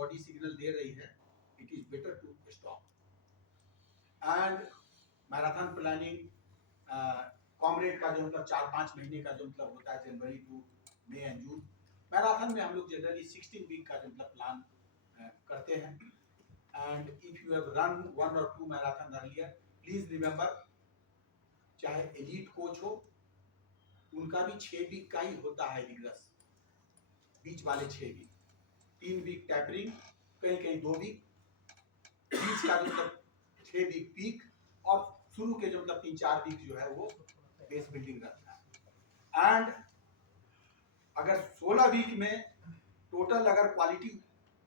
Body signal दे रही है, it is better to stop. And marathon planning comrade का जो मतलब 4-5 महीने का जो मतलब होता है, January to May and June, marathon में हम लोग जनरली 16 वीक का जो मतलब प्लान करते हैं। And if you have run 1 or 2 marathon earlier, please remember, चाहे एलीट कोच हो, उनका भी 6 वीक का ही होता है रिग्रेस, बीच वाले 6 वीक, 3 वीक टैपरिंग, कहीं कहीं 2 वीक, बीच का जो मतलब 6 वीक पीक, और शुरू के जो मतलब 3-4 वीक जो है वो बेस बिल्डिंग रहता है। एंड अगर 16 वीक में टोटल अगर क्वालिटी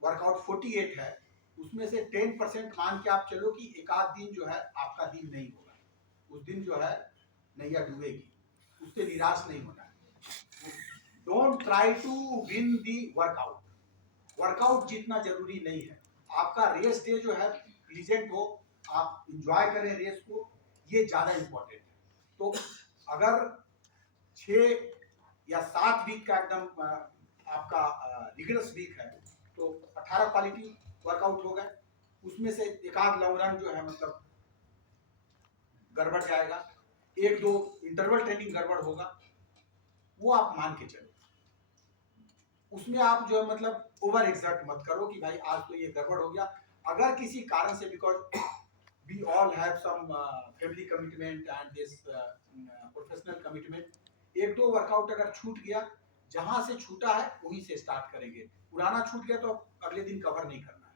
वर्कआउट 48 है, उसमें से 10% मान के आप चलो कि एक आध दिन जो है आपका दिन नहीं होगा, उस दिन जो है नैया डूबेगी, उससे निराश नहीं होना है। Don't try to win the workout, workout जीतना जरूरी नहीं है, आपका रेस डे जो है प्लीजेंट हो, आप इंजॉय करें रेस को, ये ज्यादा इंपॉर्टेंट है। तो अगर 6 या 7 वीक का एकदम आपका रिगरस वीक है, तो 18 क्वालिटी वर्कआउट हो गए, उसमें से एक आध लॉन्ग रन जो है मतलब गड़बड़ जाएगा, 1-2 इंटरवल ट्रेनिंग गड़बड़ होगा, वो आप मान के चलो, उसमें आप जो है मतलब ओवर एग्जर्ट मत करो कि भाई आज तो ये गड़बड़ हो गया। अगर किसी कारण से, because we all have some family commitment and this professional commitment, 1-2 workout अगर छूट गया, जहां से छूटा है वहीं से स्टार्ट करेंगे, पुराना छूट गया तो अगले दिन कवर नहीं करना है,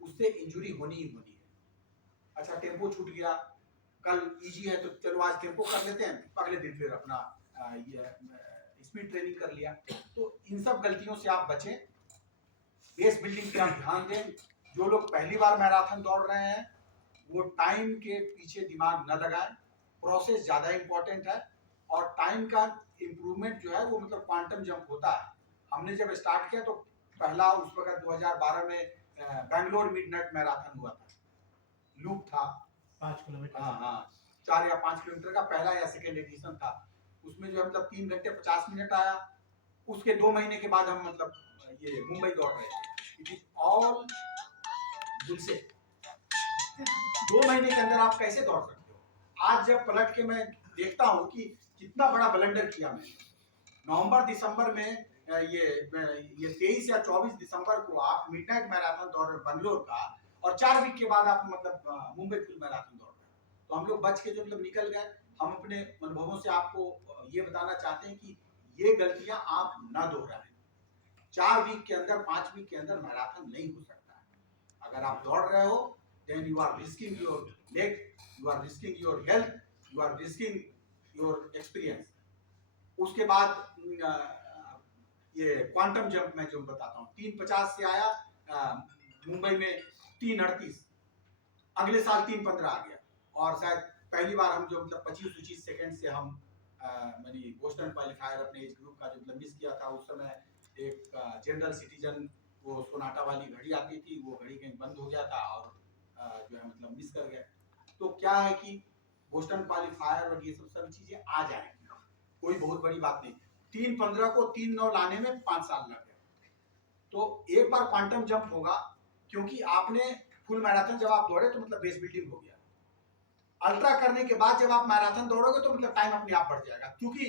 उससे इंजुरी होनी ही होनी है। अच्छा, टेम्पो छूट गया, कल इजी है तो चलो आज टेम्पो कर लेते हैं, अगले दिन फिर अपना स्पीड ट्रेनिंग कर लिया। तो इन सब गलतियों से आप बचें, बेस बिल्डिंग पे आप ध्यान दें। जो लोग पहली बार मैराथन दौड़ रहे हैं वो टाइम के पीछे दिमाग न लगाएं, प्रोसेस ज़्यादा इंपॉर्टेंट है, और टाइम का इम्प्रूवमेंट जो है वो मतलब क्वांटम जंप होता है। हमने जब स्टार्ट किया तो पहला उस वक्त 2012 में बेंगलोर मिडनाइट मैराथन हुआ था, लूप था 5 किलोमीटर, हाँ 4 या 5 किलोमीटर का पहला या सेकेंड एडिशन था, उसमें जो मतलब 3 घंटे 50 मिनट आया। उसके 2 महीने के बाद हम मतलब ये मुंबई दौड़ रहे थे। It is all bullshit. 2 महीने के अंदर आप कैसे दौड़ सकते हो? आज जब पलट के मैं देखता हूँ कि कितना बड़ा ब्लंडर किया मैंने। नवंबर दिसंबर में ये 23 या 24 दिसंबर को आप मिडनाइट मैराथन दौड़ रहे बंगलोर का, और 4 वीक के बाद आप मतलब मुंबई फुल मैराथन दौड़ रहे हैं। तो हम लोग बच के जो मतलब निकल गए। हम अपने अनुभवों से आपको ये बताना चाहते हैं कि ये गलतियां आप ना दोहराएं। 4 वीक के अंदर, 5 वीक के अंदर मैराथन नहीं हो सकता है। अगर आप दौड़ रहे हो, then you are risking your leg, you are risking your health, you are risking your experience। उसके बाद ये क्वांटम जंप मैं जो बताता हूँ, 3:50 से आया मुंबई में 3:38, अगले साल 3:15 आ गया, और शायद पहली बार हम जो मतलब 25-25 सेकंड से हम मैंने बोस्टन क्वालिफायर अपने एज ग्रुप का जो मतलब मिस किया था। उस समय एक जनरल सिटीजन, वो सोनाटा वाली घड़ी आती थी, वो घड़ी कहीं बंद हो गया था और जो है मतलब मिस कर गए। तो क्या है कि बोस्टन क्वालिफायर और ये सब चीजें आ जाएंगी, कोई बहुत बड़ी बात नहीं। 3:15 को 3:09 लाने में 5 साल लग गए। तो एक बार क्वांटम जंप होगा, क्योंकि आपने फुल मैराथन जब आप दौड़े तो मतलब बेस बिल्डिंग हो गया। अल्ट्रा करने के बाद जब आप मैराथन दौड़ोगे तो मतलब टाइम अपने आप बढ़ जाएगा, क्योंकि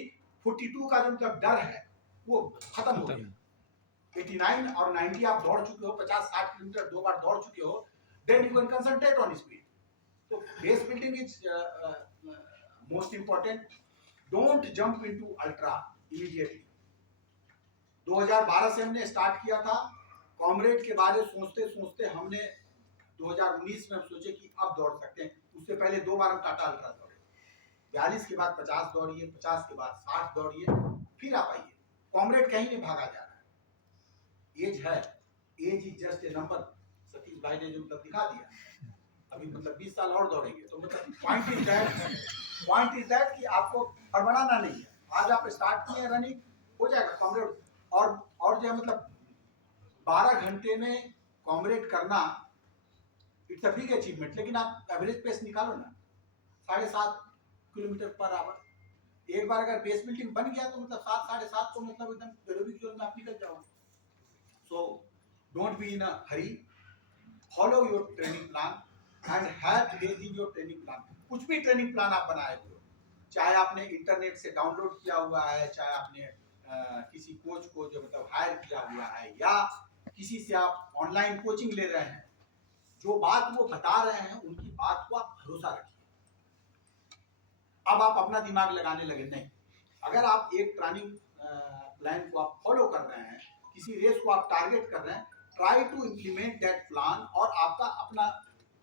42 का जो मतलब डर है वो खत्म हो गया। 89 और 90 आप दौड़ चुके हो, 50-60 किलोमीटर 2 बार दौड़ चुके हो, then you can concentrate on speed. तो base building is most important. Don't jump into ultra immediately. 2012 से हमने स्टार्ट किया था, कॉमरेड के बारे में सोचते सोचते हमने 2019 में हम सोचे कि अब दौड़ सकते हैं। उससे पहले 2 बार हम टाटा अल्ट्रा दौड़े, 42 के बाद 50 दौड़िए, 50 के बाद 60 दौड़िए, फिर आप आइए। कॉमरेड कहीं नहीं भागा जा रहा है, एज है, age is just a number. Satish भाई ने जो मतलब दिखा दिया, अभी मतलब 20 साल और दौड़ेंगे। तो मतलब पॉइंट इज दैट कि आपको हड़बड़ाना नहीं है। आज आप स्टार्ट किए रनिंग, हो जाएगा कॉमरेड। और जो है मतलब 12 घंटे में कॉमरेड करना, इट्स अ बिग अचीवमेंट। लेकिन आप एवरेज पेस निकालो ना, 7.5 किलोमीटर पर आवर। एक बार अगर बेस बिल्डिंग बन गया तो मतलब 7-7.5 तो मतलब एकदम एरोबिक जोन में आप निकल जाओगे। So don't be in a Hari, follow your training plan and have faith in your training plan. कुछ भी ट्रेनिंग प्लान आप बनाए हुए हो, चाहे आपने इंटरनेट से डाउनलोड किया हुआ है, चाहे आपने किसी कोच को जो मतलब हायर किया हुआ है, या किसी से आप ऑनलाइन कोचिंग ले रहे हैं, जो बात वो बता रहे हैं उनकी बात को आप भरोसा रखिए। अब आप अपना दिमाग लगाने लगे नहीं। अगर आप एक ट्रेनिंग प्लान को आप फॉलो कर रहे हैं, किसी रेस को आप टारगेट कर रहे हैं, try to implement that plan, और आपका अपना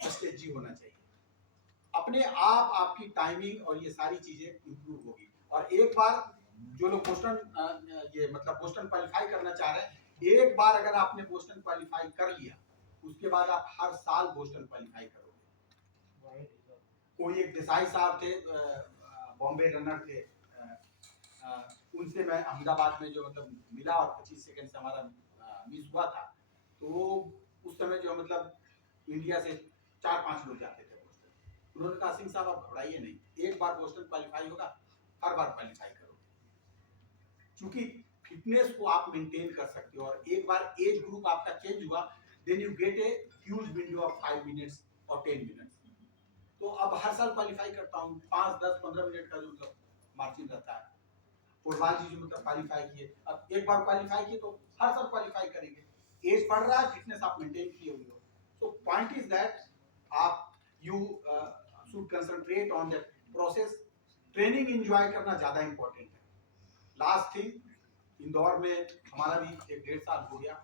स्ट्रेटजी होना चाहिए। अपने आप आपकी टाइमिंग और ये सारी चीजें इंप्रूव होगी। और एक बार जो लोग बोस्टन ये मतलब बोस्टन क्वालिफाई करना चाह रहे हैं, एक बार अगर आपने बोस्टन क्वालिफाई कर लिया, उसके बाद आप हर साल बोस्टन क्वालिफाई करोगे। कोई एक देसाई साहब थे, बॉम्बे रनर थे, उनसे मैं अहमदाबाद में जो मतलब मिला और 25 सेकंड से हमारा मिस हुआ था। तो वो उस समय जो मतलब इंडिया से 4-5 लोग जाते थे बोस्टन। उन्होंने कहा सिंह साहब आप घबराइए नहीं, एक बार बोस्टन क्वालिफाई होगा, हर बार क्वालिफाई करोगे। क्योंकि फिटनेस को आप मेंटेन कर सकते हो, और एक बार एज ग्रुप आपका चेंज हुआ, then you get a huge window of 5 minutes और 10 मिनट्स। तो अब हर साल क्वालिफाई करता हूँ, 5, 10, 15 मिनट का जो मतलब मार्जिन रहता है। फुटबॉल जी जो मतलब क्वालिफाई किए, अब एक बार क्वालिफाई किए तो हर साल क्वालिफाई करेंगे। एज बढ़ रहा है, फिटनेस आप मेंटेन किए हुए हो। सो पॉइंट इज दैट आप you should concentrate on that process. Training enjoy करना ज्यादा इंपॉर्टेंट है। लास्ट थिंग, इंदौर में हमारा भी 1-1.5 साल हो गया,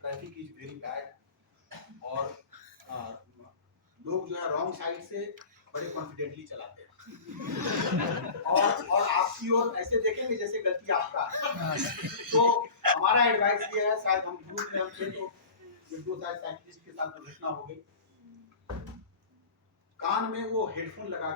ट्रैफिक इज वेरी बैड, और लोग जो है रॉन्ग साइड से बड़े कॉन्फिडेंटली चलाते हैं और आपकी ओर ऐसे देखेंगे जैसे गलती आपका है। तो हमारा एडवाइस ये है, शायद हम ग्रुप में हम थे तो 1-2 साइकिलिस्ट के साथ दुर्घटना हो गई, कान में वो हेडफोन लगा